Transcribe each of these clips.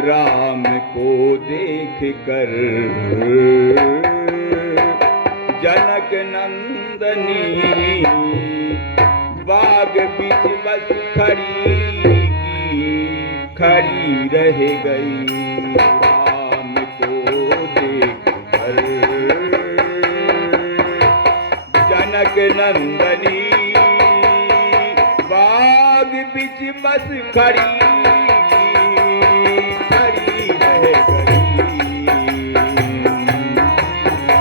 राम को देख कर जनक नंदनी बाग बीच बस खड़ी रह गई। राम को देख कर जनक नंदनी बाग बीच बस खड़ी रह गई।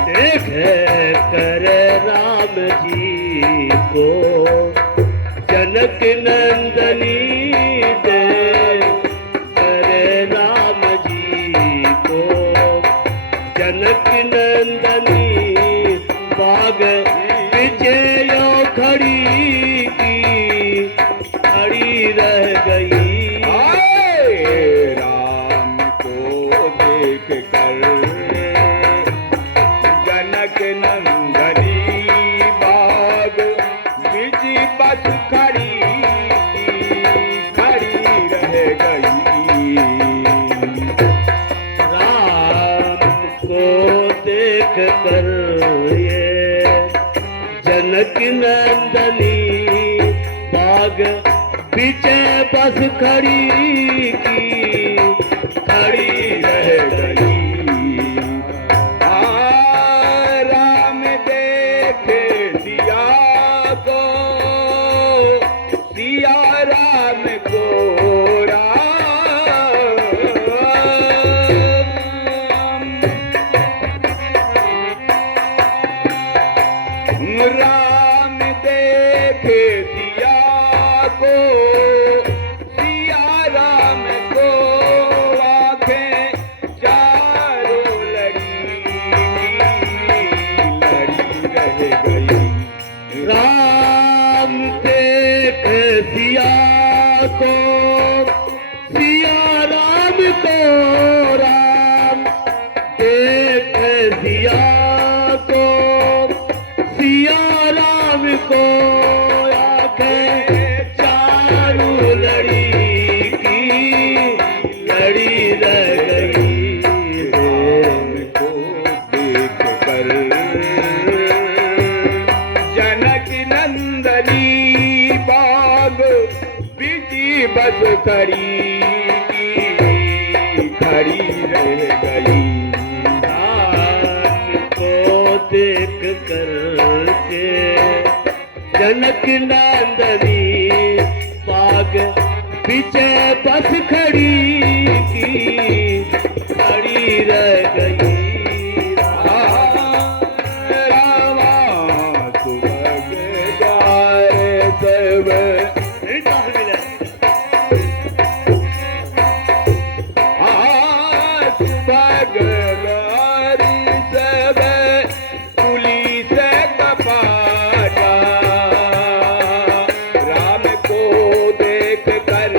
देख कर राम जी को जनक नंदनी, देख कर राम जी को जनक नंदनी बाग विजयो खड़ी रह गई। राम को देख कर जनक नंदनी बाग बीच बस खड़ी रह गई। राम को देख कर ये जनक नंदनी बाग बीच बस खड़ी रह गई। राम देखे सिया को, सिया राम को राम देखे सिया को, सिया राम को आंखें चारों लड़ी रह गई। राम देख सिया को, सिया राम को, राम देख सिया को, सिया राम को आंखें चारों लड़ी रह गई। राम को देख कर जनक नंदनी बाग बीच बस खड़ी रह गई। राम को देख कर के जनक नंदनी बाग बीच बस खड़ी रह गई। रामा सुबह द्वार सब पुलिस कपाटा राम को देख कर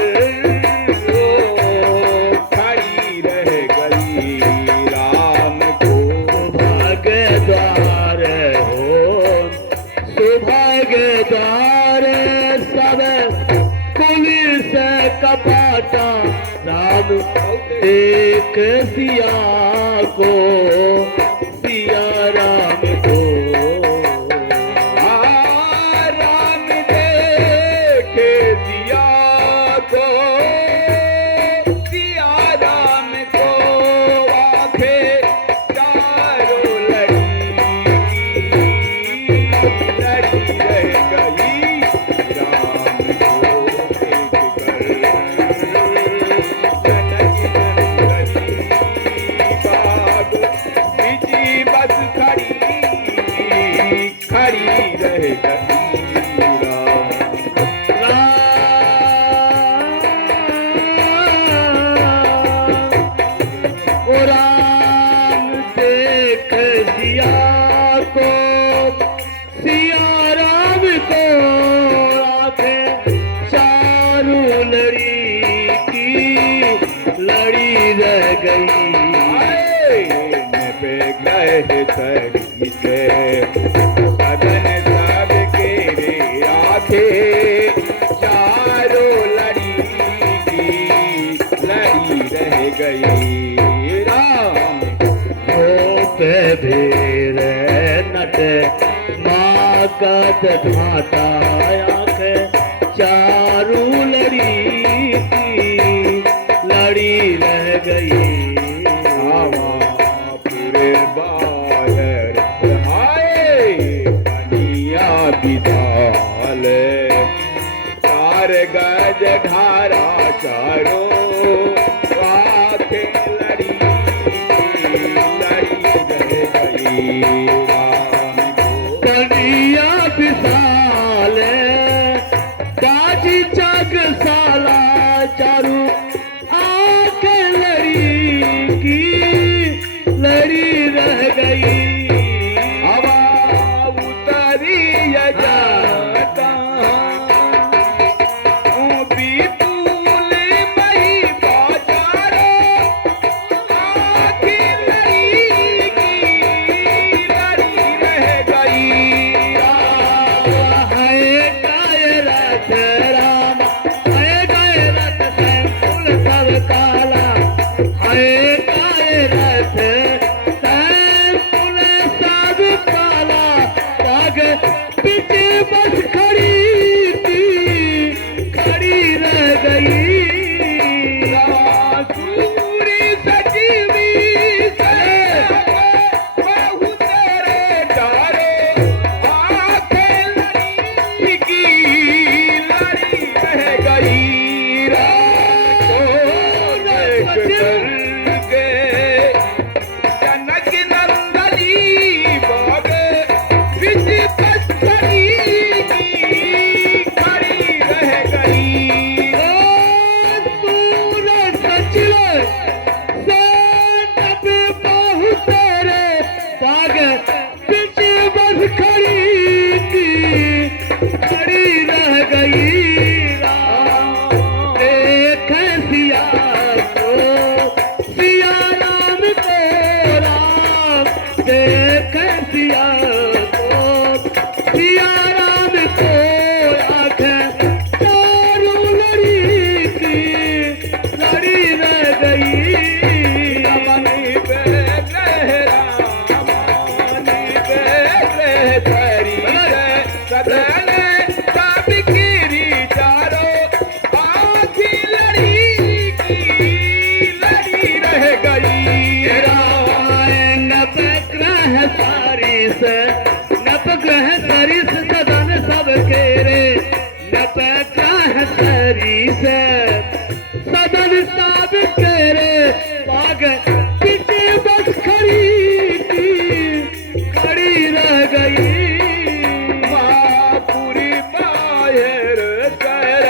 खड़ी रह गई। राम को सुभाग्य द्वार हो, सुभाग्य द्वार सब पुलिस कपाटा राम देख सिया को, सिया राम को। राम देखे सिया को, सिया राम को आंखें चारों लड़ी रह गई। राम को देख कर जनक नंदनी बाग बीच बस खड़ी रह गई। राम देख सिया को, सिया राम को आंखें चारों लड़ी रह गई। सदन सब के राखे चारों लड़ी रह गई राम पे भीर नट मागध घाटा आंख चारू लड़ी थी, लड़ी रह गई पूरे बाहर आए बनिया विदाल चार गज घारा चारो आखे लड़ी रह गई राम को कनिया विशाल बाजी चग साला चारू आंख लड़ी की लड़ी रह गई। हवा उतरी जाता विपुल मही बाजारो आखिर लड़ी की लड़ी रह गई है गाय रथ राम है गाय रथ फूल सब काला है गाय रथ फूल सब काला बाग पीछे बस खड़ी थी, खड़ी रह गई। सूरी सजीवी से बहुत रे डारो आंखें लड़ी की लड़ी रह गई राम को देख करके जनक नंदनी बाग बिच पत्थरी की खड़ी रह गई सूरज सचिव से नब बहुत रे बाग पीछे बस खड़ी थी, खड़ी रह गई। देख सिया को सिया राम को राम देख सिया को सिया राम को आँख चारू लड़ी की लड़ी रह गई। रमनी पे ग्रह रामानी पे ग्रह धरी सदन सब गिरी चारो आखी लड़ी की लड़ी रह गई रामायण नवग्रह सारी से नवग्रह सारी से सदन सब केरे नवग्रह सारी से सदन सब केरे बाग पीछे बस खड़ी थी, खड़ी रह गई। पूरी बाहर कर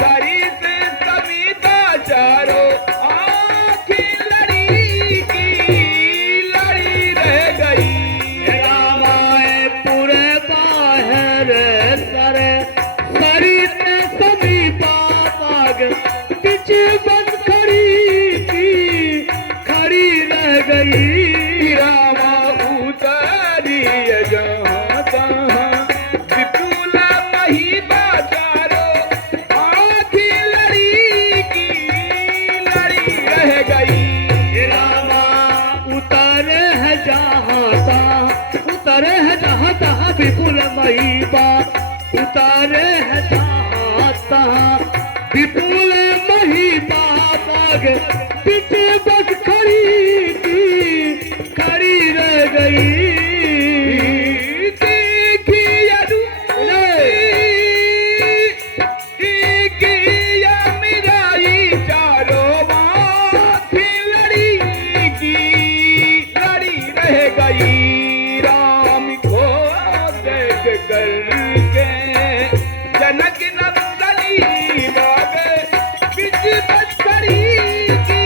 करी से सविता चारो आखी लड़ी की लड़ी रह गई रामायण पूरे बाहर सरे सरित समीपा बाग पीछे बस खड़ी थी, खड़ी रह गई। रामा उतरी जहाँ तहाँ विपुल मही बाजारो आखी लड़ी की लड़ी रह गई रामा उतरे है जहाँ तहाँ उतरे है जहाँ तहाँ विपुल महिबा उतरे है जहाँ तहाँ विपुल महिबा बाग पीछे बस खड़ी थी, खड़ी रह गई। देखी मिराई चारो आखी लड़ी की लड़ी रह गई राम को देख करके जनक नंदनी बाग बिच बस खड़ी की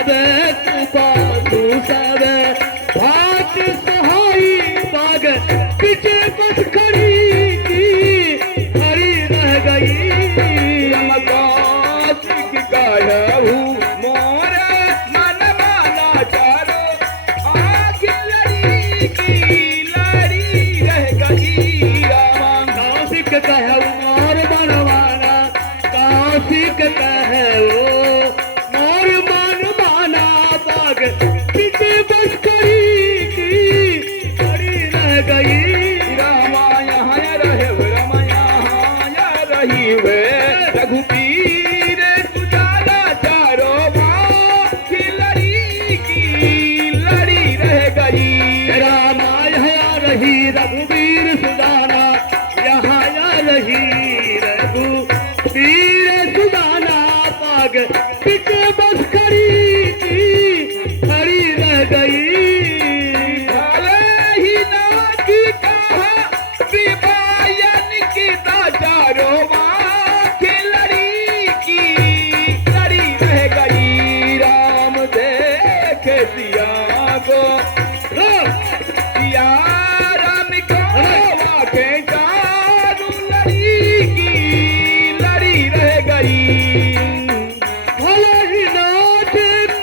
सबे तू सबे भात सहाई बाग पीछे बस खड़ी की खड़ी रह गई रमकासिक कहू मोर मन माना चारो आँख लड़ी की लड़ी रह गई राम काशिक कहू मोर मनवाना काशिक कहू मोर मन माना बाग पीछे बस खड़ी की खड़ी रह गई रामाया रही वे रघुपीर सुजाना चारो माँ की लड़ी रह गई रामाया रही रघुवीर सुदाना यहाँ या रही रघुवीर सुदाना पाग पीछे बस खड़ी की खड़ी रह गई भले ही नाची कहा विवायन की चारो माँ की लड़ी रह गई राम देखे सिया को सिया राम को वाके चारू लड़ी रह गई भले ही नाथ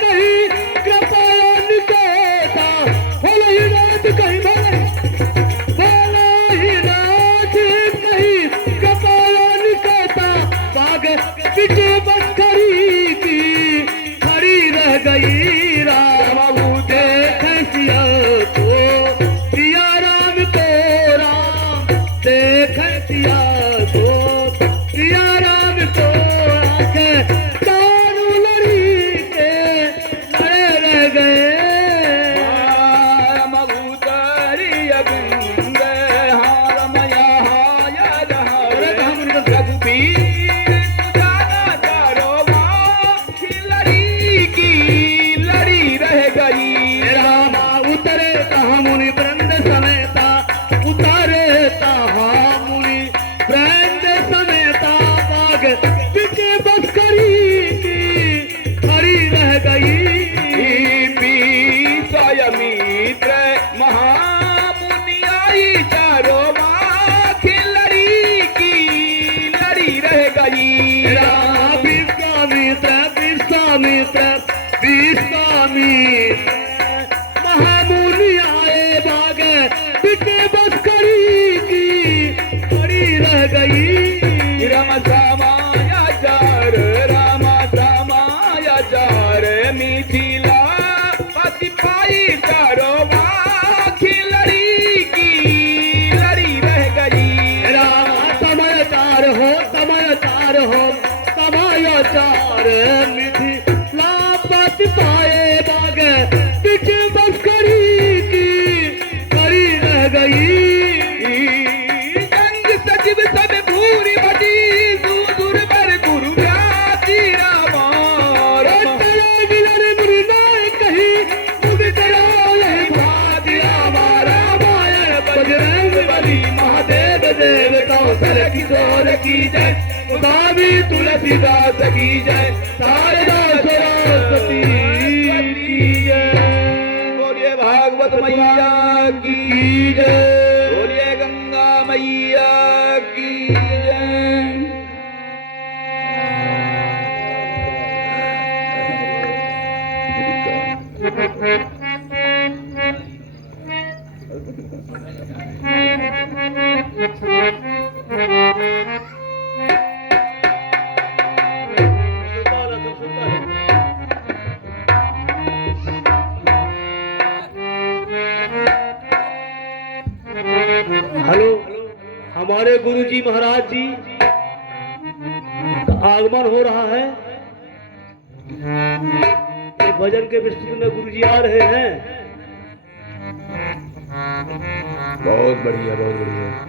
कहीं कृपान देता भले ही नाथ कहीं भले ही नाथ कहीं कृपान देता बाग पीछे बस खड़ी की खड़ी रह गई राम देख सिया को सिया राम को राम देख सिया को सिया राम को आंखें चारू लड़ी के लड़े रह गए रामा उतरे कहाँ मुनि वृंद समेता उतारे कहाँ मुनि वृंद समेता बाग पीछे बस खड़ी की खड़ी रह गई मित्र महामुनि आई चारो माँ की लड़ी रह गई रामा विश्वामित्र विश्वामित्र विश्वामित्र महामुनि आए बाग पीछे बस खड़ी की खड़ी रह गई रामा समायाचार मिथिला पति पाई चारो माँ की लड़ी रह गई रामा समाचार हो समाचार हो समाचार मिथिला पति पाए बाग पीछे बस खड़ी की खड़ी रह गई जंग सचिव सब भूरी भटी दूर पर गुरु व्यासी रामार तेरे बिलर मुरनाए कहीं मुझे तेरा यही भात रामायण बजरंग बली महादेव देव कौशल किशोर की जय स्वामी तुलसीदास की जय शारदा सरस्वती की जय बोलिए भागवत मैया की जय बोलिए गंगा मैया की जय हेलो हमारे गुरुजी महाराज जी का आगमन हो रहा है। ये भजन के विस्तृत में गुरुजी आ रहे हैं। बहुत बढ़िया बहुत बढ़िया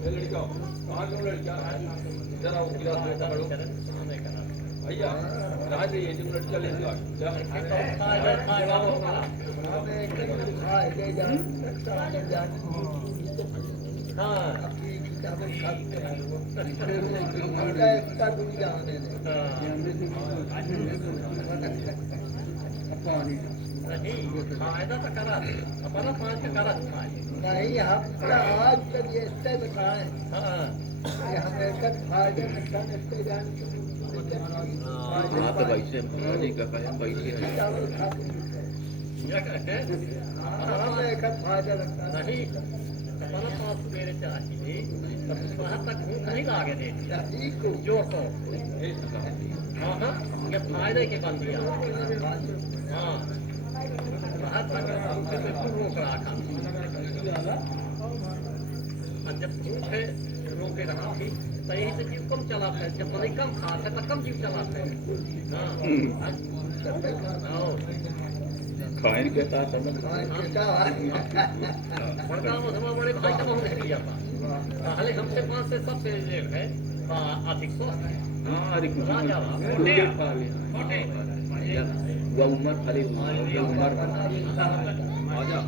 लड़का कहाँ क्यों लड़का जरा वो गिलास में पकड़ो भैया कहाँ से ये तुम लड़का ले लो फायदा तो करा अपना 5 का करा नहीं हम आज तक ये इससे बताएं हाँ हमें तक फायदे नुकसान इससे जान हाँ तो पैसे नहीं का पैसे हमें एक फायदा लगता है नहीं अपना 5 मेरे चाहिए तब वहाँ तक भूख नहीं लागे दे ठीक को जोर को हाँ हाँ ये फायदे के बन दिया हाँ वहाँ तक भूखे में खूब रोक रखा जब भूखे रोके रहा थी तो यही से जीव कम चलाते हैं जब नहीं कम खाते तो कम जीव चलाते हैं हाँ खाइन के साथ बड़का मधुमा बड़े भाई का बहुत लिया था पहले हमसे 5 से सबसे रेट है अधिक स्वस्थ है हाँ अरे कुछ राजा छोटे वो उम्र खाली उम्र आजा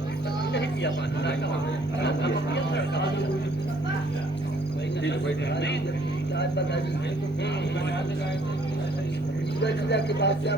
नहीं किया पानी ठीक बैठे के बाद क्या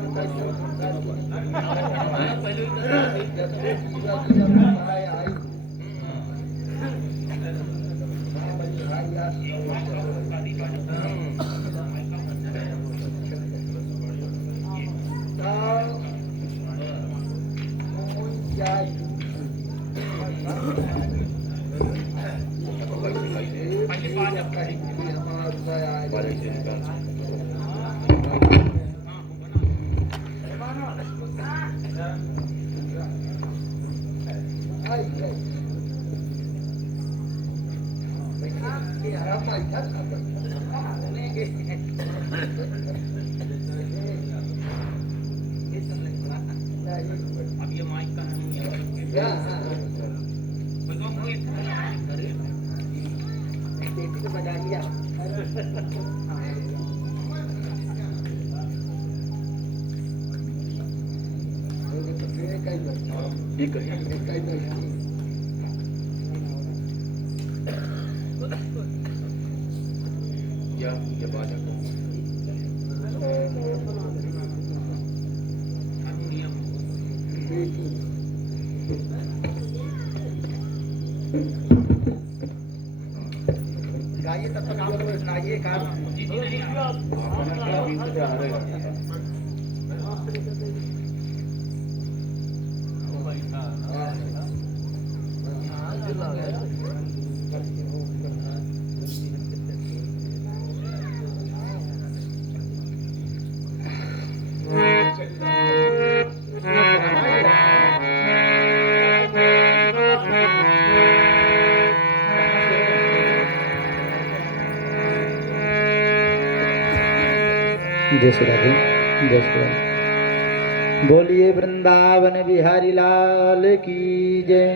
अब ये माइक का बजा लिया ठीक है या ये बाजा को गाइए तब तक आप लोग सुनाइए काम जय श्री राधे जय श्री राधे। बोलिए वृंदावन बिहारी लाल की जय,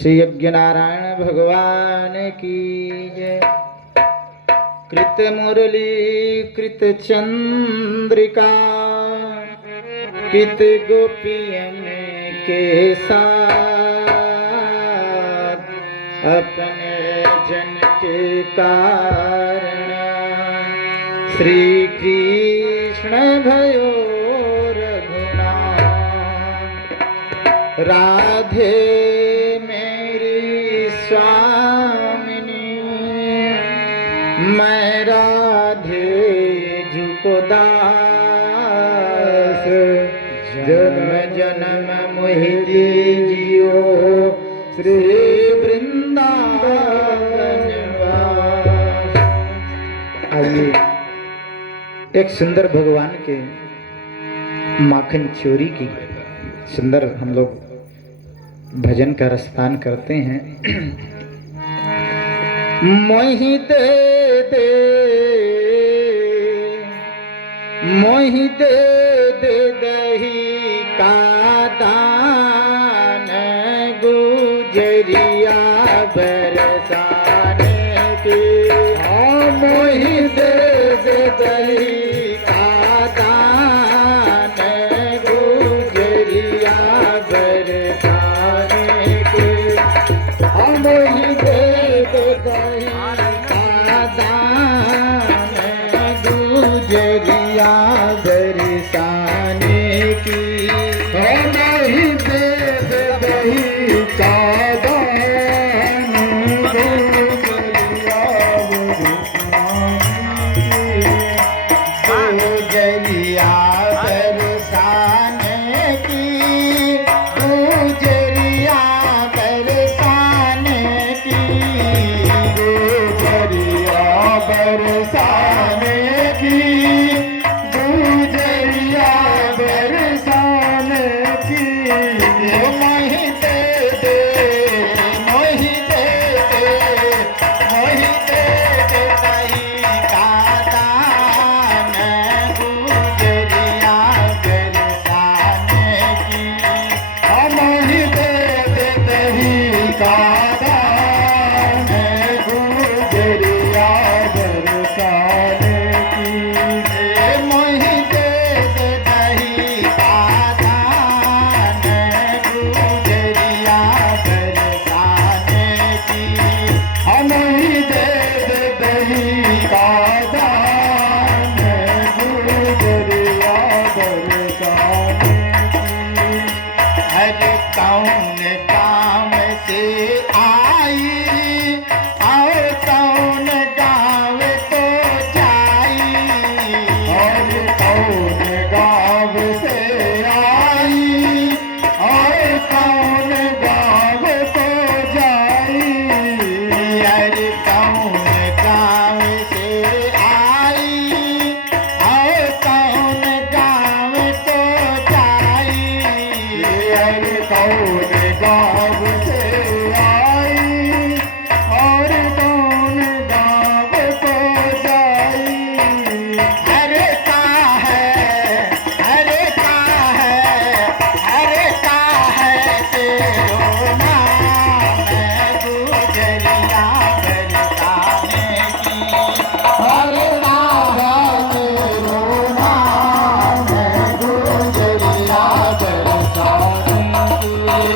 श्री यज्ञ नारायण भगवान की जय। कृत मुरली कृत चंद्रिका कित गोपियन के साथ अपने जन के कारण श्री कृष्ण भयो रघुनाथ। राधे मेरी स्वामिनी मैं राधे जुको दास, जन्म जन्म मोहि जियो श्री वृंदावन वास। आइए एक सुंदर भगवान के माखन चोरी की सुंदर हम लोग भजन का रसपान करते हैं। मोहि दे दे, मोहि दे दे दही का दान, गुजरिया बरसाने के। हाँ मोहि दे दे दही का दान, गुजरिया बरसाने के। हाँ मोहि दे दे दही का दान, गुजरिया बरसाने की। हाँ मोहि दे दे दही का दान, गुजरिया गुजरिया बरसाने की, गुजरिया बरसाने की, गुजरिया बरसाने की, गुजरिया बरसाने की। मोहि दे दे, मोहि दे दे, मोहि दे दे दही का दान, गुजरिया बरसाने की। हाँ मोहि दे दे दही का दान, गुजरिया बरसाने की। मोहि दे दे दही का दान, गुजरिया बरसाने की। हाँ मोहि दे दे दही का दान, गुजरिया बरसाने की। हर कौन काम से आई, और कौन गाँव तो जाई। और कौन गाँव से आई, और कौन गाँव तो जाई। हर कौन गाँव से आई, और कौन गाँव तो जाई। हर कौन गाँव से आई, और कौन गाँव तो जाई। हरे का है, हरे का है, हरे का है तेरो नाम, गुजरिया बरसाने की। हरे का है तेरो नाम, गुजरिया बरसाने की।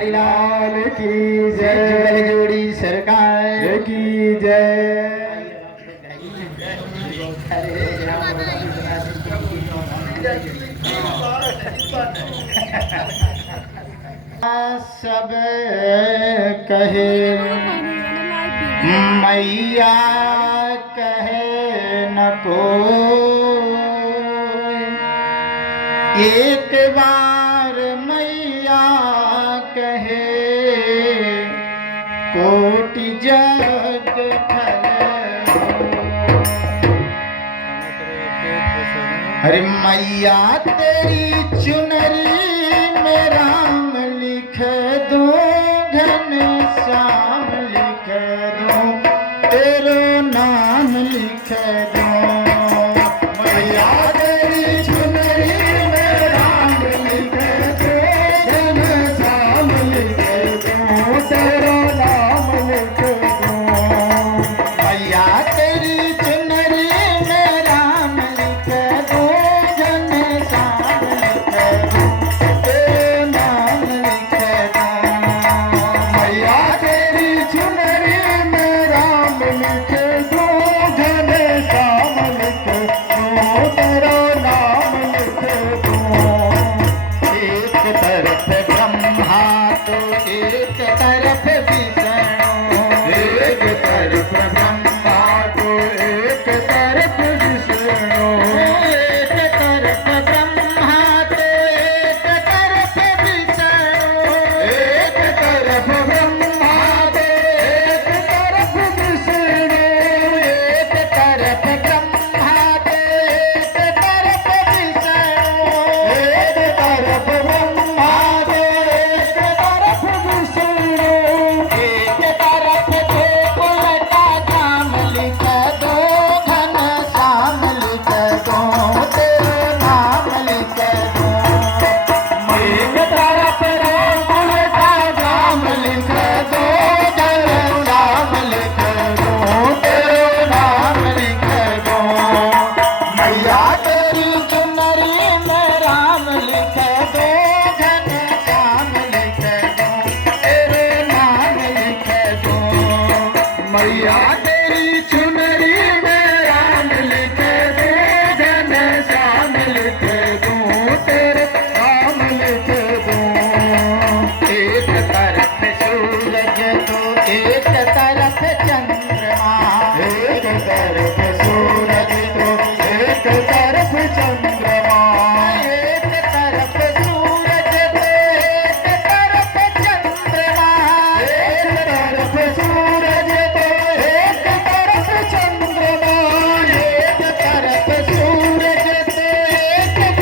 बिहारी लाल की जय। जोड़ी सरकार की जय। सब कहे मैया कहे न को, एक बार मैया कहे कोटि जग फल। अरे मैया तेरी चुनरी में राम लिख दो, घन श्याम लिख दो, तेरो नाम लिख दो। मैया तेरी चुनरी में राम लिख दो, घन श्याम लिख दो, तेरो नाम लिख दो। मैया तेरी चुनरी में राम लिख दो, घन श्याम लिख दो, तेरो नाम लिख दो। मैया तेरी चुनरी में राम लिख दो, घन श्याम लिख दो, तेरो नाम लिख दो। एक तरफ ब्रह्मा तो एक तरफ विष्णु, एक तरफ ब्रह्मा तो एक तरफ विष्णु, एक तरफ ब्रह्मा तो एक तरफ विष्णु, एक तरफ ब्रह्मा तो एक तरफ विष्णु, एक तरफ ब्रह्मा तो एक तरफ विष्णु, एक तरफ ब्रह्मा तो एक तरफ विष्णु, एक तरफ देखो लटा जाम लिख दो, घन श्याम लिख दो, तेरा नाम लिख दो। एक तरफ देखो लटा जाम लिख दो, घन श्याम लिख दो, तेरा नाम लिख दो। मैया तेरी चुनरी में राम लिख दो, घन श्याम लिख दो, तेरे नाम लिख दो। मैया तेरी चुनरी में राम लिख दो, घन श्याम लिख दो, तेरे नाम लिख दो। एक तरफ सूरज तो एक तरफ चंद्रमा, एक तरफ सूरज तो एक तरफ चंद्रमा, एक तरफ सूरज तो एक तरफ चंद्रमा, एक तरफ सूरज तो एक तरफ चंद्रमा, एक तरफ सूरज तो एक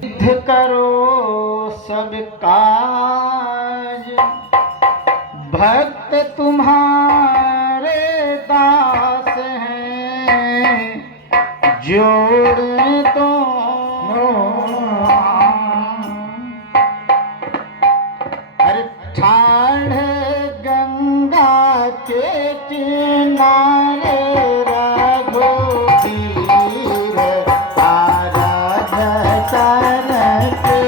सिद्ध करो सब काज, भक्त तुम्हारे दास हैं, जोड़ दो अरे ठाढ़ गंगा के किनारे रघुवीर आराधन के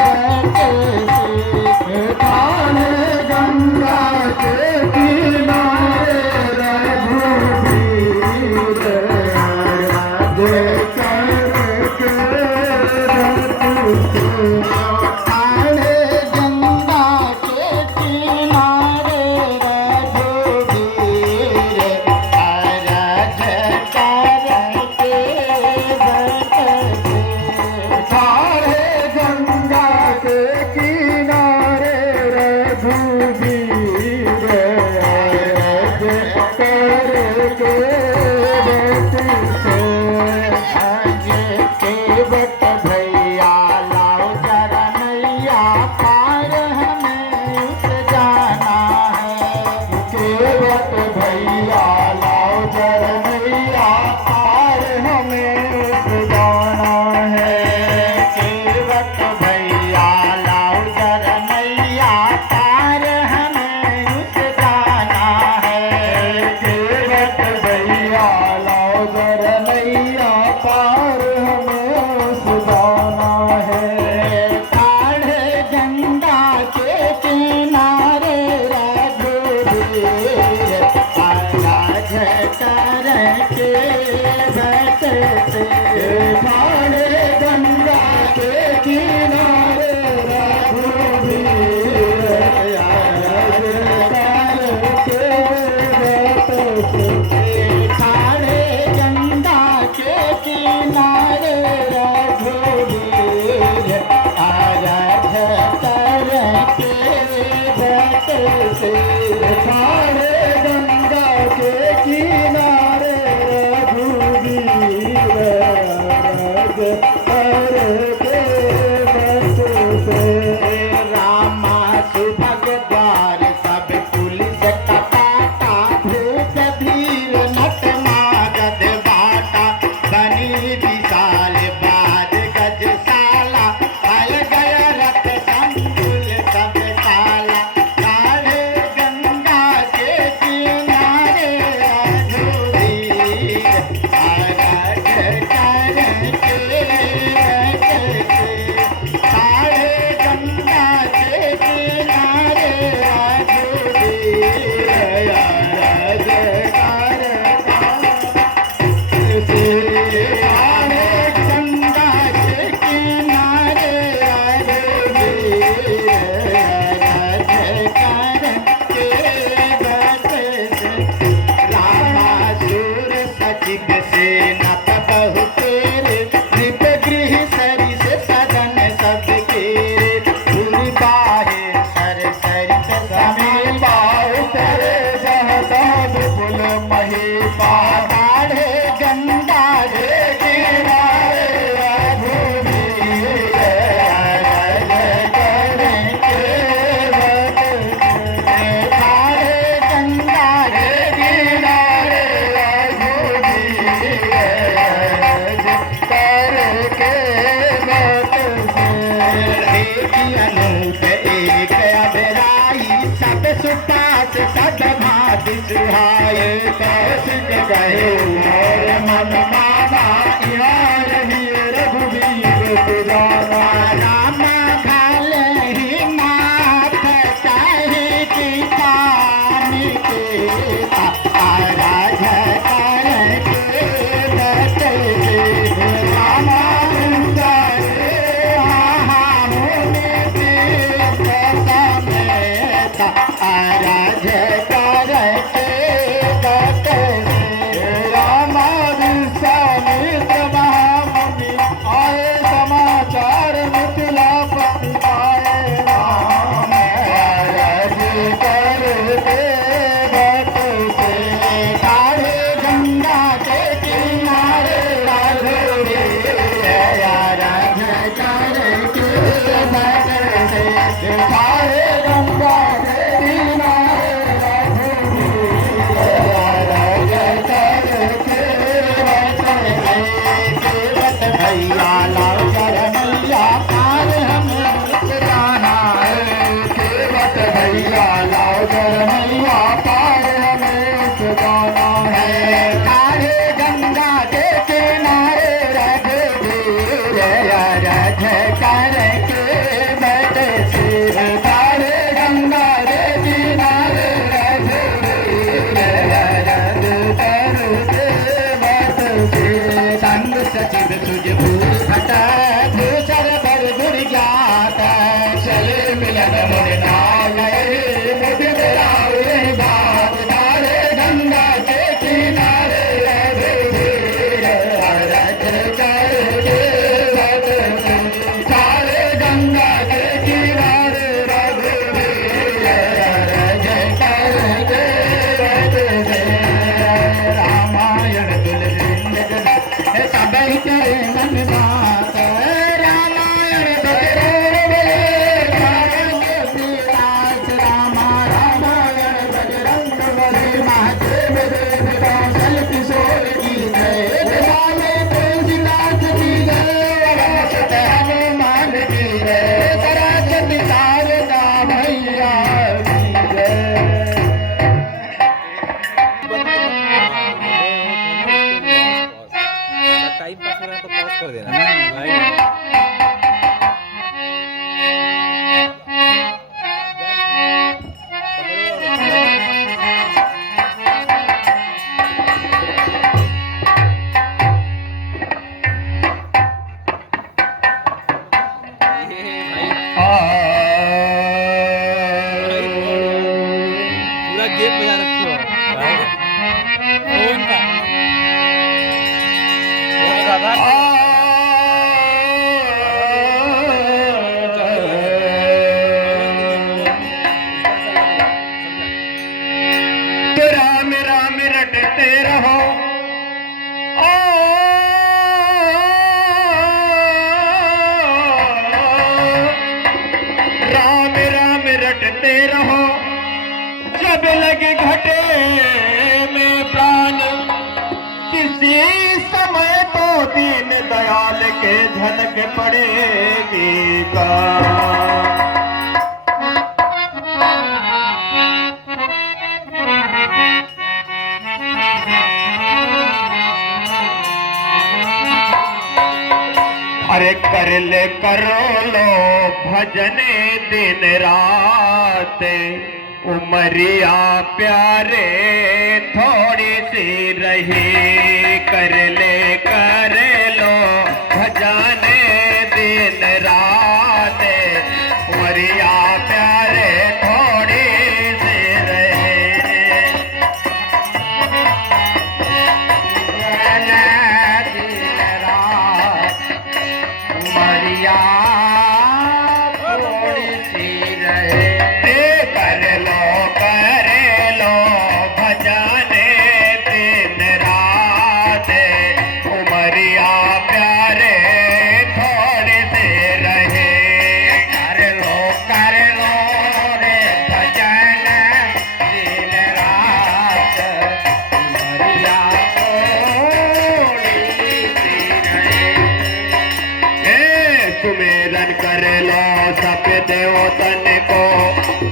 बटे से। ठाढ़ गंगा के किनारे रघुवीर आराधन के बटे से। ठाढ़ गंगा के किनारे रघुवीर आराधन के बटे से। ठाढ़ गंगा के किनारे रघुवीर आराधन के बटे से। आगे के बट भैया लाओ जरा नैया पार हमें उस जाना है। के बट भैया लाओ जरा नैया पार हमें उस जाना है। के बट भैया लाओ जरा नैया पार हमें उस जाना है। के बट भैया लाओ जरा नैया पार हमें उस जाना है। ठाढ़ गंगा के किनारे रघुवीर आराधन के बटे से। ठाढ़ गंगा के किनारे रघुवीर आराधन के बटे से। ठाढ़ गंगा के किनारे रघुवीर आराधन के बटे से। ठाढ़ गंगा के किनारे रघुवीर आराधन के बटे से। रामा सुभग द्वार सब पुलिस कपाटा, भूत भीर नट मागध बाटा, बनी विशाल बाद गजशाला, हल गय रथ संकुल सब काला। ठाढ़ गंगा के किनारे रघुवीर आराधन के बटे से। ठाढ़ गंगा के किनारे रघुवीर आराधन से। ठाढ़ गंगा के किनारे रघुवीर आराधन के बटे से। रामासुर सचिव सेना बहु तेरे, नृप गृह सरिस सदन सब केरे। धुरि बाहे सर सरित समीर, बाहु तेरे सहसद पुल महीपा। ठाढ़ गंगा के किनारे रघुवीर आराधन के बटे से। ठाढ़ गंगा के किनारे रघुवीर आराधन के बटे से। एक अनूप एक अबराई, सब सुपास सब भात सुहाए। कौशिक कहे और मन माना, यहाँ रहिए रघुवीर पुराना। रामा घाल ही नाथ चाहे की पानी के, आराधन के बटे से। रामा महामुनि तीर्थ समेत, आराधन के बटे से। रामा विश्वामित्र महामुनि आए, समाचार मिथिलापति पाए। राम आराधन के बटे से। ठाढ़ गंगा सिद्ध सुज भूषट भूषण भर गुण ज्ञात चले मिलन मुनि नाम मुझे मेरा बात तारे गंगा के किनारे रघुवीर अरज करके तारे गंगा के किनारे रघुवीर अरज करके रामायण दुलरिंद सब के मन बात रामायण रामायण बजरंग बली महादेव देव कौशल किशोर की जय बाले तुलसीदास की जय वरसत हनुमान की जय सरस्वती शारदा मैया की जय। टाइम पास हो रहा है तो पॉज कर देना। पूरा गेम बजा रखी हो फोन का राम राम रटते रहो राम राम रटते रहो जब लगे घटे में प्राण किसी समय तो दीन दयाल के झलक पड़ेगी का अरे कर ले करो लो भजने दिन रात उमरिया प्यारे थोड़ी सी रही कर लो भजने दिन रात उमरिया प्यारे थोड़ी सी रही मरिया थोड़ी सी रहे कर लो भजने दिन रात उमरिया प्यारे थोड़ी सी रहे कर लो रे भजन दिन रात उमरिया थोड़ी सी रहे सुमेरन कर लो सब देवतन को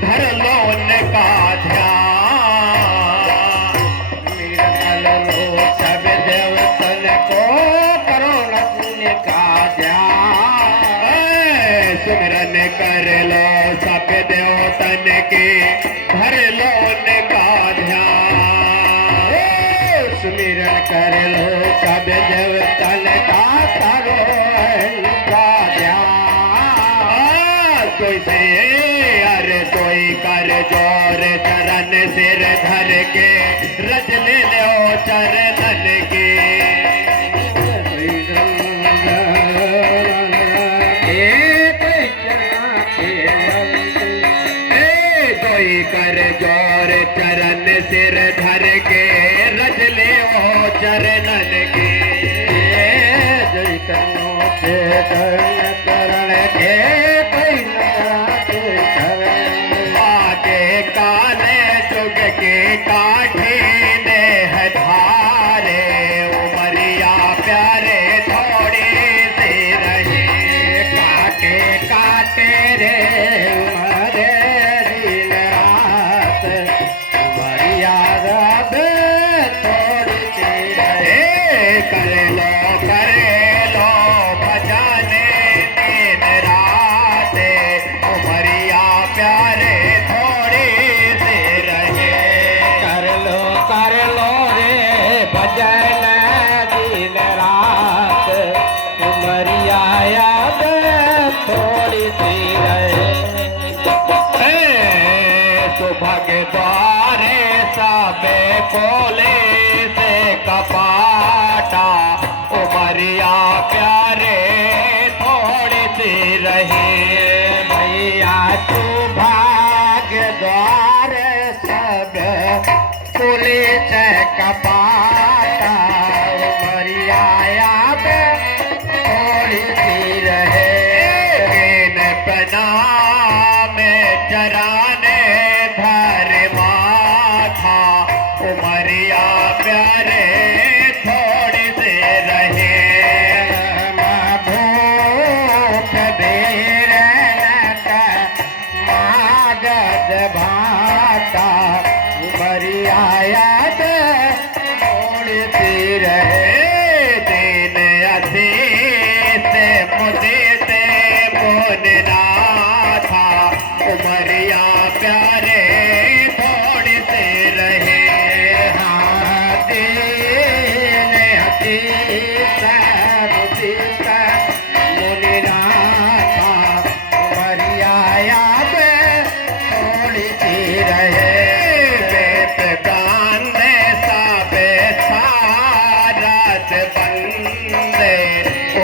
धर लो उनका ध्यान सब देवतन को करो न उनका ध्यान सुमेरन कर लो सब देवतन के धर लो उनका ध्यान सुमिरन कर लो सब देवतन का करो उनका कोई से अरे कोई कर जोर चरण सिर धर के रज ले लो चरणन के कोई कर जोर चरण सिर धर के रज ले ओ चरणन के जय करो से करण के काले जुग के काठे ने धारे उमरिया प्यारे थोड़ी सी रहे काटे काटे रे उमरे दिन रात उमरिया रब थोड़ी सी रहे कर लो भजने दिन रात खोले से कपाटा उमरिया प्यारे थोड़ी सी रहे भैया तू भाग द्वार सब पुलिस कपाटा उमरिया याद थोड़ी सी रहे दिन पना में चराने भर माथा उमरिया प्यारे थोड़ी सी रहे भूख बेर मागध भाटा उमरिया याद थोड़ी रहे दिन असी से मुझे बोलना था उमरिया प्यारे थोड़ी से रहे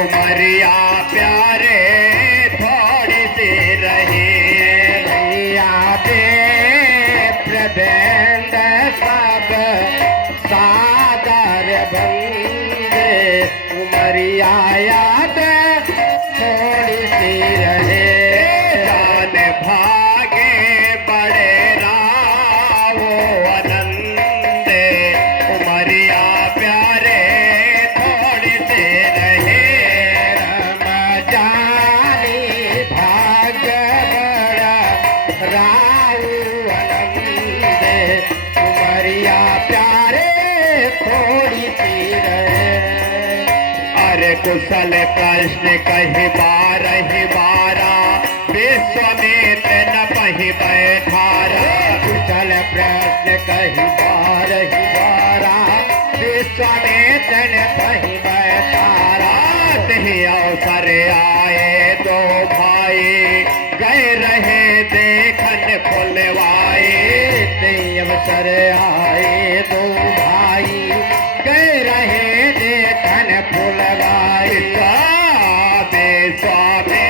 उमरिया प्यारे थोड़ी सी रहे प्रबंध सब सादर बंदे उमरिया याद थोड़ी सी रहे जान भागे बड़े रावो आनंदे उमरिया प्यारे थोड़ी सी रहे जानी भाग बड़ा राऊ आनंदे उमरिया प्यारे थोड़ी सी रहे अरे कुशल प्रश्न कही बारा विश्वमित्र न पही बैठारा कुशल प्रश्न कही बारा विश्वमित्र न पही बैठारा ही अवसर आए दो भाई गए रहे देखन फुलवाए अवसर आए दो भाई गए रहे देखन फुलवाई स्वामी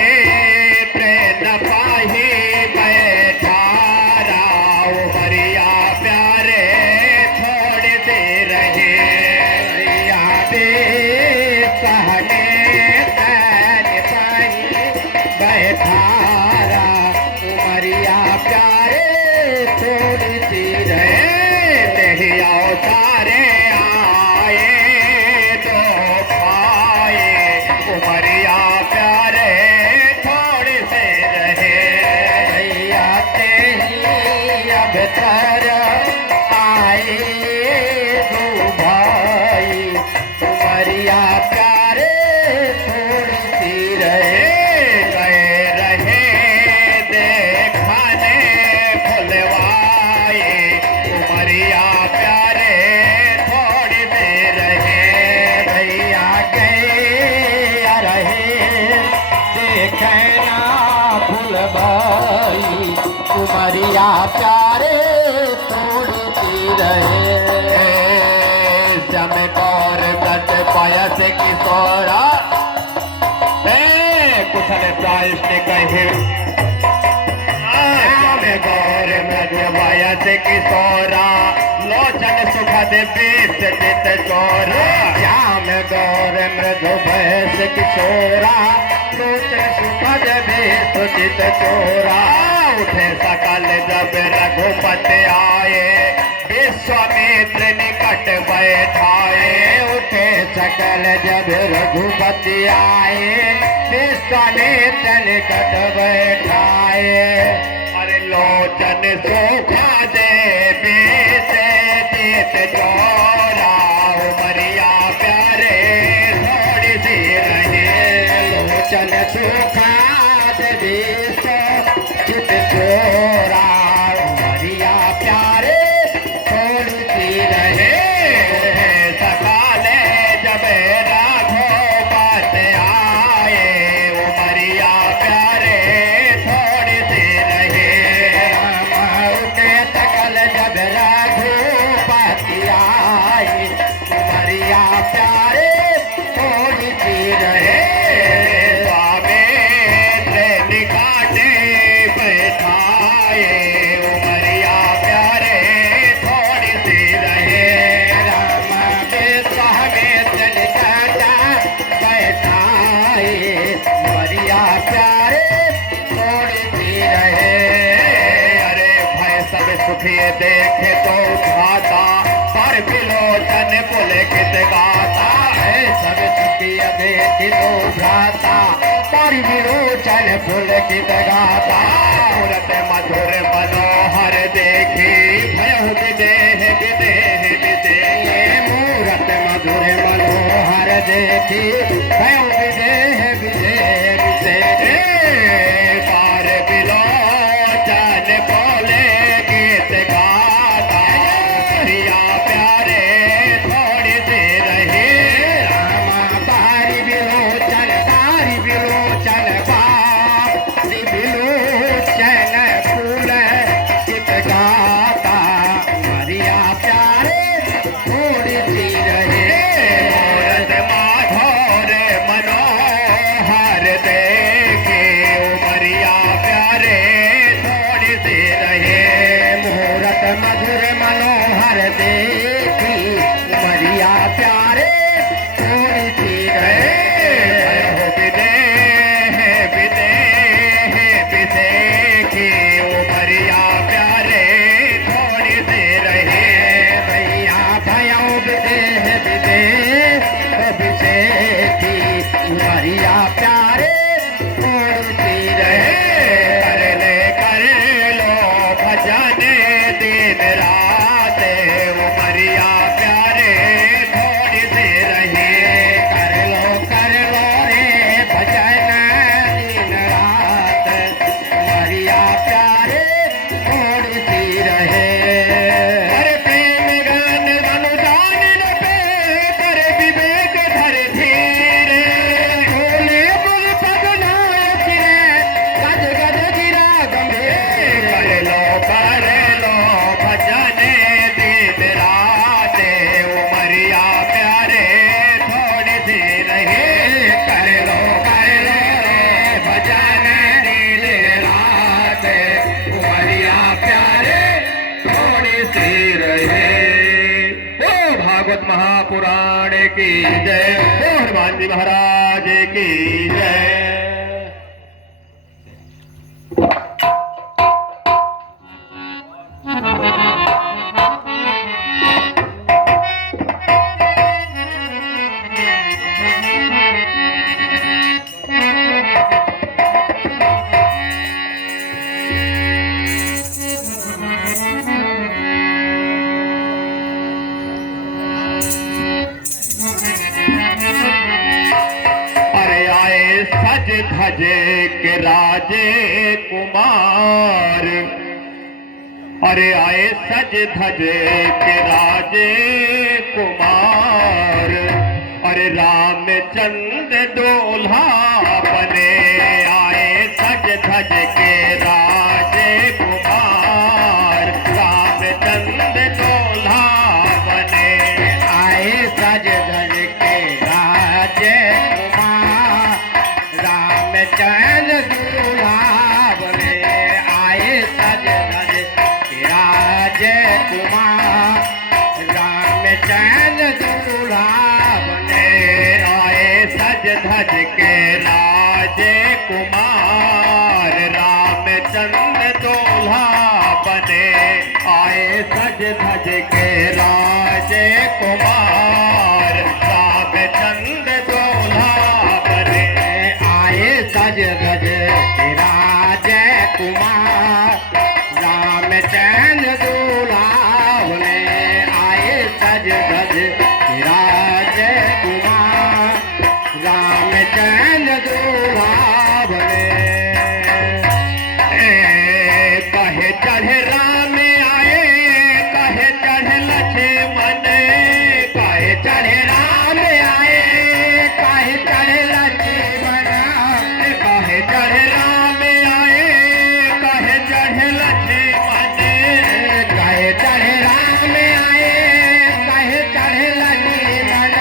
प्रेम पाही बैठारा उमरिया प्यारे थोड़ी देर रहे सहने तन पाई बैठारा उमरिया प्यारे थोड़ी सी रहे नहीं अवतारे आए तो पाए उमरिया प्यारे थोड़े से रहे भैया तेरी अब तर आए दो भाई उमरिया प्यारे थोड़ी सी रहे गए रहे देखने खुलवाए उमरिया प्यारे थोड़ी से रहे भैया गए रहे देखना फुलवाई उमरिया प्यारे थोड़ी सी रहे सम गौर व्रत पायस किशोरा कुशल प्रायश्न कहे गौर व्रत पायस किशोरा लोचन सुखद बीस चित चोरा श्याम गौर मृदु भैस किशोरा लोचन सुखद बेस चित चोरा उठे सकल जब रघुपति आए विश्वामित्र निकट बैठाए उठे सकल जब रघुपति आए विश्वामित्र निकट बैठाए अरे लोचन सोखा दे बीते जीत चोरा उमरिया प्यारे थोड़ी सी रहे लोचन सुखा देवी चित चोरा उमरिया प्यारे थोड़ी सी रहे सकाले जब राघो बात आए उमरिया प्यारे थोड़ी सी रहे उठे सकल जब रघुपति सखी देखे तो उठाता पर बिलोचन पुलकित गाता है सब सखी देखे तो उठाता पर बिलोचन पुलकित गाता मूरत मधुर मनोहर देखी भय विदेह विदेह विदेह मूरत मधुर मनोहर देखी भय विदेह विदेह विदेह पार बिलोचन बोले गीत गाता प्रिया प्यारे थोड़ी सी रहे रामा बारी बिलोचन बारी बिलोचन बारी बिलोचन फूल गीत गाता प्रिया प्यारे थोड़ी सी रहे मूरत माधुर मनोहर देखे उमरिया प्यारे थोड़ी सी रहे मूरत मधुर मनोहर देखी उमरिया प्यारे थोड़ी सी रहे विदेह विदेह विदेखी उमरिया प्यारे थोड़ी सी रहे भैया भया विदेह विदेह विदेखी उमरिया प्यारे थोड़ी सी रहे कर लो भजन दिन रात उमरिया प्यारे थोड़ी सी रहे कर लो रे भजन दिन रात उमरिया प्यारे थोड़ी सी रहे अरे प्रेम गान अनुदान पे कर विवेक धर धीरे भोले बुल पगना चिरे गज गज गिरा गंभीर कर लो भजन दिन रात उमरिया प्यारे थोड़ी सी रहे कर लो भजन दिन रात उमरिया प्यारे थोड़ी सी रहे ओ भागवत महापुराण की जय ओ हनुमान जी महाराज की जय अरे आए सज धजे के राजे कुमार अरे आए सज धजे के राजे कुमार अरे रामचंद्र डोल्हा बने आए सज धज के राजे कुमार रामचंद्र डोल्हा बने आए सज धज के राजे कुमार रामचंद्र डोल्हा बने आए सज धज के राजे कुमार रामचंद्र डोल्हा बने आए सज धज के राजे कुमार रामचंद्र डोल्हा बने आए सज धज के राजे कुमार रामचंद्र डोल्हा बने आए सज धज के राजे कुमार रामचंद्र डोल्हा बने आए सज धज के राजे कुमार रामचंद्र डोल्हा बने कहे चढ़े राम आए कहे चढ़े लक्ष्मण कहे चढ़े राम आए कहे चढ़े लक्ष्मण कहे चढ़े राम आए कहे चढ़े लक्ष्मण कहे चढ़े राम आए कहे चढ़े लक्ष्मण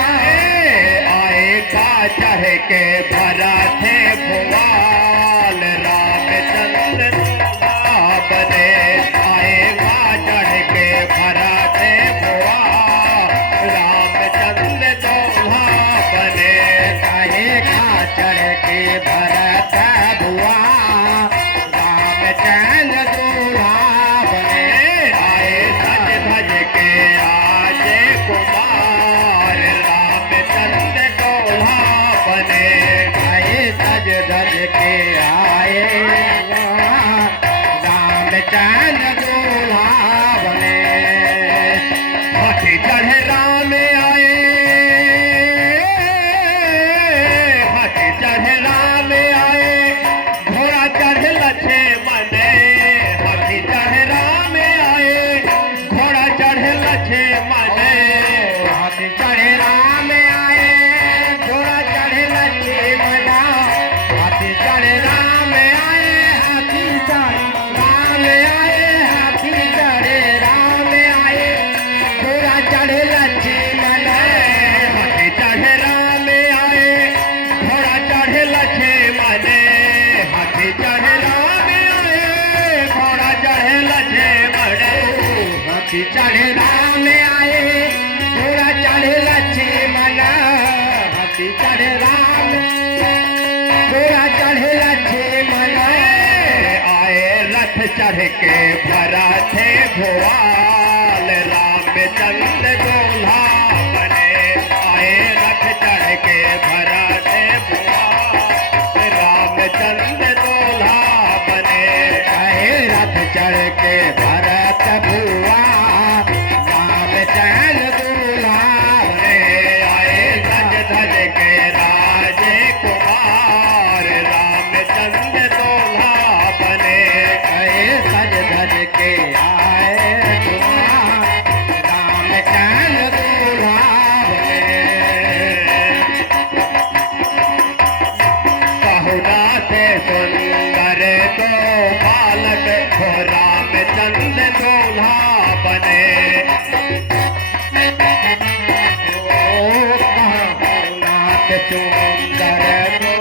आए का चढ़ के भरा थे भुवाल रामचंद्र बने आए का चढ़ के भरा थे भुवाल रामचंद्र डोल्हा बने आए का चढ़ के भरत भुआ रामचंद्र डोल्हा बने चढ़े राम आए घोड़ा चढ़े लक्ष्मण हाथी चढ़े राम घोड़ा चढ़े लक्ष्मण आए रथ चढ़ के भरा थे भुआल रामचंद्र दूल्हा बने आए रथ चढ़ के भरा थे भुआल रामचंद्र दूल्हा बने आए रथ चढ़ के भरत भुआ रामचंद्र दूल्हा बने आए सज धज के राजे कुमार रामचंद्र दूल्हा बने आए सज धज के आए कुमार रामचंद्र दूल्हा बने बहुना से सुंदर दो बालक हो रामचंद्र दूल्हा बने नाथ सुंदर दो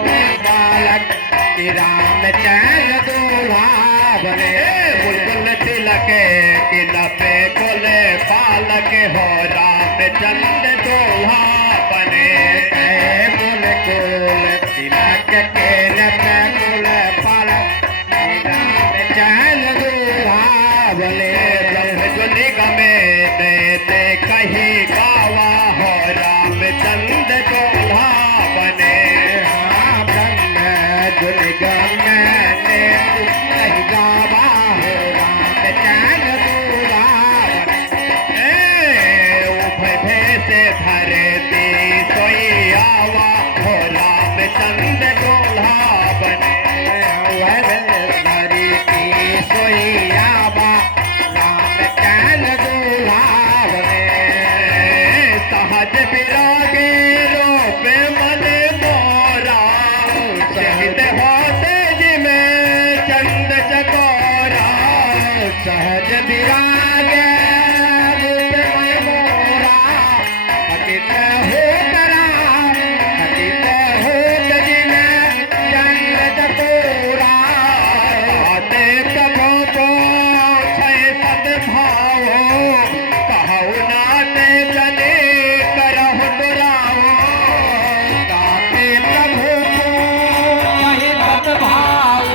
बालक रामचंद्र दूल्हा बने बुलबुल तिलक किलपे कोले पालक हो रामचंद्र दूल्हा बने बुलकुल तिलक के लपे कुल पालक रामचंद्र दूल्हा बने जो निगमे देते कहीं गावा हो रामचंद्र दूल्हा बने हाँ ब्रह्म जो निगमे देते कहीं गावा हो रामचंद्र दूल्हा बने उभे से धरती सोई आवा हो रामचंद्र दूल्हा बने धरती सोई आवा रामचंद्र दूल्हा बने सहज विरागे रूप मन मोरा शहीद होते जिमें चंद चकोरा सहज विरागे रूप मन मोरा पतित हो करा पतित हो जिमें चंद चकोरा आते प्रभु को छय सद्भाव कहु नाते जने करहु दुराओ ताते प्रभु को छय सद्भाव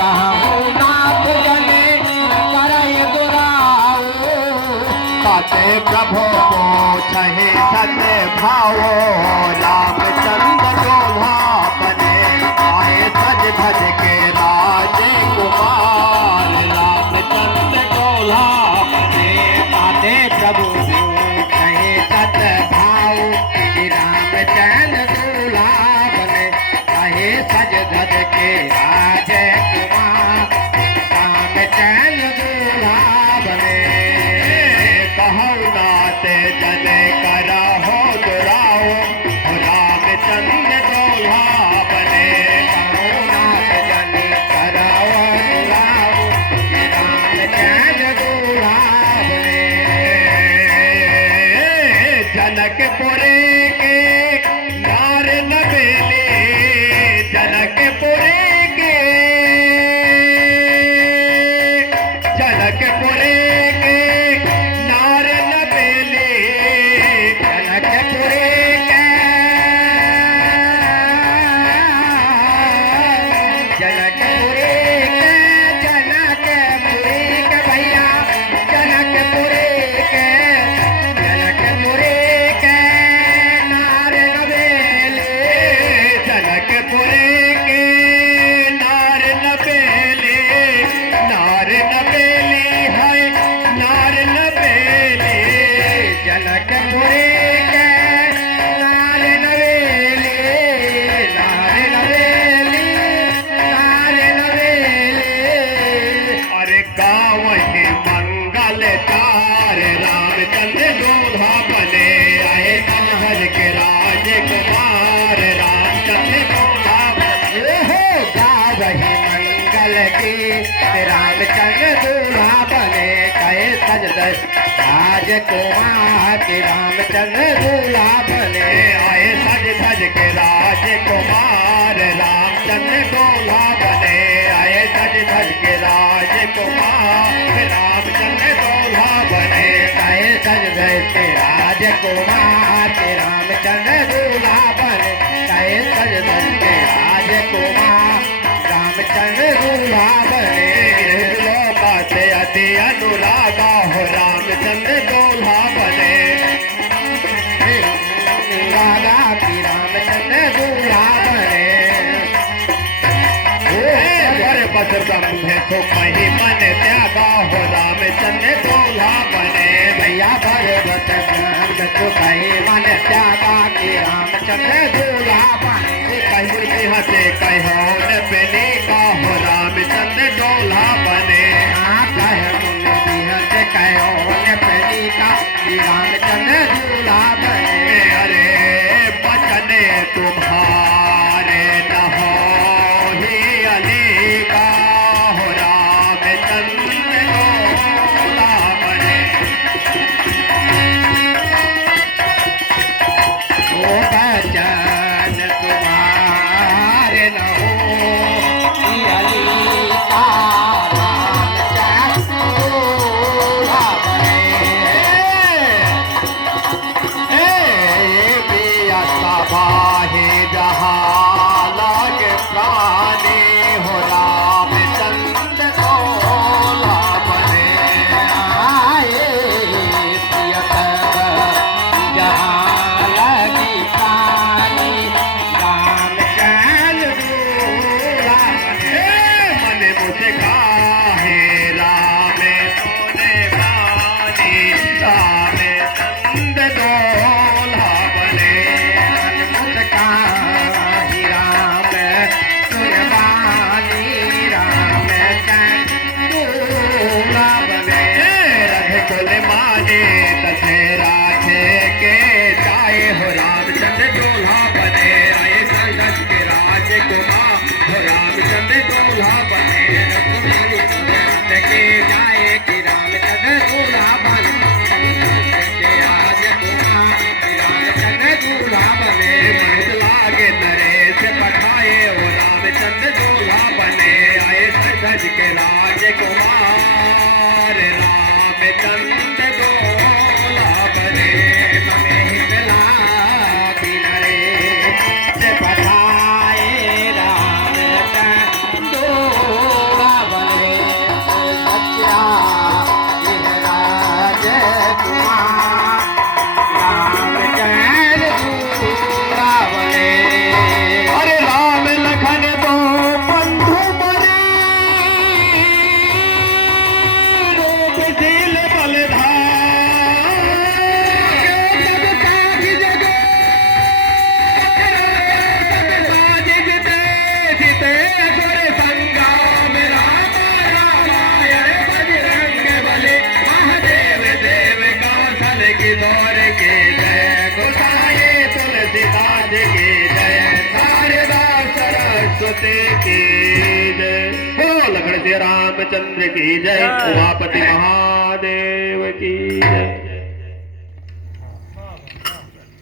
कहु नाथ जने करहु दुराओ ताते प्रभु को छय सद्भाव रामचंद्र दूल्हा बने आए सज धज के राजे कुमार रामचंद्र दूल्हा बने आते प्रभु कहे सत भाव रामचंद्र दूल्हा बने आए सज धज के राजे कुमार रामचंद्र दूल्हा बने कहु नाते जने करा हो दुराओ रामचंद्र दूल्हा बने कहु नाथ जने कराओ दुराओ रामचंद्र दूल्हा बने जनकपुरे के नार नबेले जनकपुरे के जनकपुरे के नार नबेले जनकपुरे के जनकपुरे के जनकपुरे के भैया जनकपुरे के जनकपुरे के नार नबेले जनकपुरे के नार नबेले नार नबेली है नार नबेले जनकपुरे के नार नबेले नार नबेली नार नबेले अरे गाँव ही मंगल चार रामचंद्र दूल्हा बने आए समझ के राज कुमार रामचंद्र दूल्हा बने हो गाँव ही मंगल की रामचंद्र दूल्हा बने कहे सज धज राजकुमार के रामचंद्र दूल्हा बने आए सज धज के राजकुमार रामचंद्र दूल्हा बने आए सज धज के राजकुमार रामचंद्र दूल्हा बने के राजकुमार के रामचंद्र दूल्हा बने कहे सज धज के राजकुमार रामचंद्र दूल्हा बने लोका से अति अनुरागा हो रामचंद्र दूल्हा बने राजा की रामचंद्र दूल्हा बने बसर है तो कहीं मन त्यागा हो रामचंद्र दूल्हा बने भैया पर्वत तो कहीं मन त्यागा कि रामचंद्र दूल्हा बने कहीं हंसे कहीं बने का हो रामचंद्र दूल्हा बने हाँ कहे हंसे कहीं बने का कि रामचंद्र दूल्हा बने अरे बचने तुम्हारे न हो ही अली का हो रामचंद्र दूल्हा बने ओ बचन तुम्हारे न हो ही अली का रामचंद्र दूल्हा बने बाहे जहाँ लागे प्राणी हो रामचंद्र दूल्हा बने आए प्रियत जहाँ लगी प्राणी रामचंद्र दूल्हा बने मन मुझे काहे राम सोने बानी रामचंद्र दूल्हा बने माने दशहरा के जाए हो रामचंद्र दूल्हा बने आए संघर्ष के राजकुमार हो रामचंद्र दूल्हा बने के जाए कि रामचंद्र दूल्हा बने के राजकुमार रामचंद्र दूल्हा बने लागे नरेश पठाए हो रामचंद्र दूल्हा बने आए संघर्ष के राजकुमार रामचंद्र दूल्हा बने मने हितला बिनरे से पठाए रामचंद्र दूल्हा बने सच्चा राजकुमार रामचंद्र दूल्हा बने अरे राम लखन दो बंधु बने रूपशील दौर के जय गोसाए तुलसीदास के जय शारदा सरस्वती की जय हो लखन श्री रामचंद्र की जय उमापति महादेव की जय।